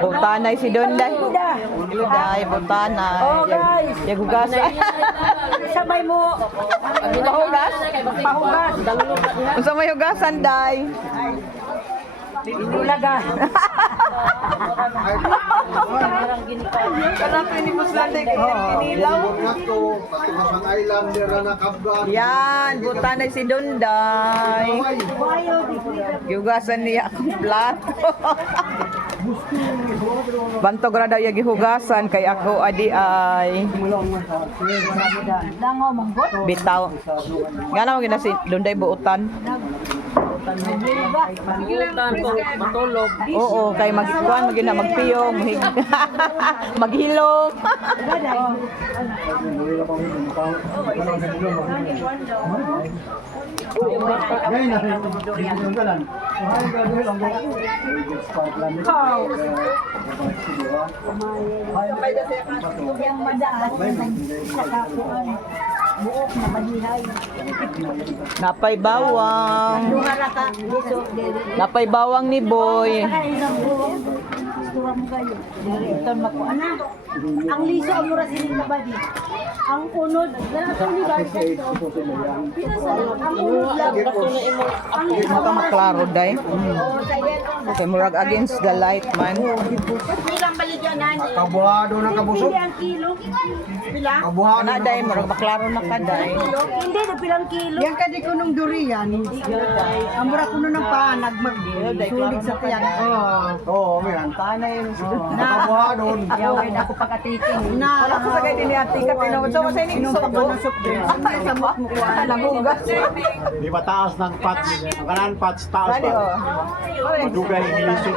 Butanay si Donday. Day, butanay. Oh, guys. Yagugasan. Sabay mo. Pahugas? Pahugas. Unsa may hugasan, Day? Ilulaga. Kana pinipos natin kinilaw. Yan, butanay si Donday. Gihugasan niya akong plato. Bantog ra daw yung gihugasan kay ako adi ay Langaw manggot. bitaw. Ngano gina si Donday buutan? Matulog. Oo, kay magkuan magina magpiyong, maghilom. Yang madaas sa kapuan. Buok na madihay. Napay bawang. Luhara ka. Dito. Napay bawang ni Boy. Isang buok. Gusto mo kayo. Ito mako. Ana. Ang liso ang mura sining kabadi. Ang unod. Ganito ni Barca. Ang unod lang. Ito ka maklaro, Day. Okay, murag against the light, man. Ilang baligyanan. Kabuhado ng kabusok. Ilang kilo? Pila? Kabuhado Ana, Day, murag maklaro na ka, Day. Hindi, na pilang kilo. Yan ka di ko nung durian. Amura ko nun ng paanag magsulig sa tiyan. Oo, may antanay. Kabuhado. Yawin ako pagkatiking. Wala ko sa kayo din yung tikat. So, masay ni Nung kabanasok din. Sa muk mo ko. Nagugas. Di ba taas ng pats? Ang kanan pats, taas Dali, pa. oh. Madugay, ilisog.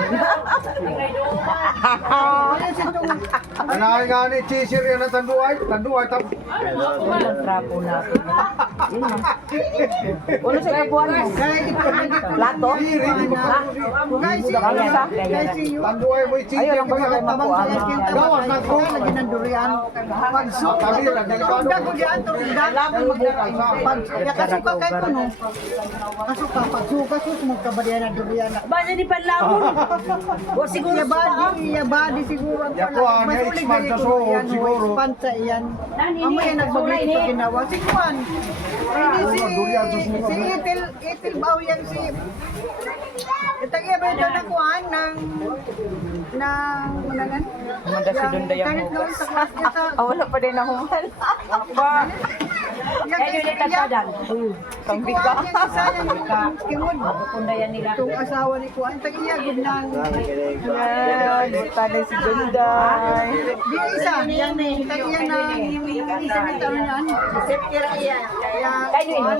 Anahay nga ni Chisir yan ang tanduay. Tanduay, tap. Walang trapo natin. Ulo sa kabuhan mo. Plato? Guys, Ano sa? Tanduay mo, Chisir. Ayaw lang ba sa kayo tabang sa makuha? eskin Gawas na ko. lagi ng durian. Pagsuk. Kabira, delikado. Pagda ko diyan to laban pag ya kasuka kay kuno. Kasuka pagsuka sus mo kabadian na durian. Basta di panlawon. O siguro Ya badi siguro. Yapo, na-expand sa suod, siguro. Expand sa iyan. Amo yan nagbabalik sa ginawa. Si Juan. Hindi si Itil Baw yan si Itagya ba ito na kuhan ng managan? Manda si Donday ang Kahit noon hugas. sa class niya sa Wala pa din nahumal. Yan, Kayo ulit tagpadan. Kang si bika. Kuan yan isa yan yung kimod. Kundayan nila. Itong asawa ni Kuan. Tag-iya gud nang Yan, butanay si Donday. di isa. Yan tag-iya na yung isa ni taon yan. Kayo ini.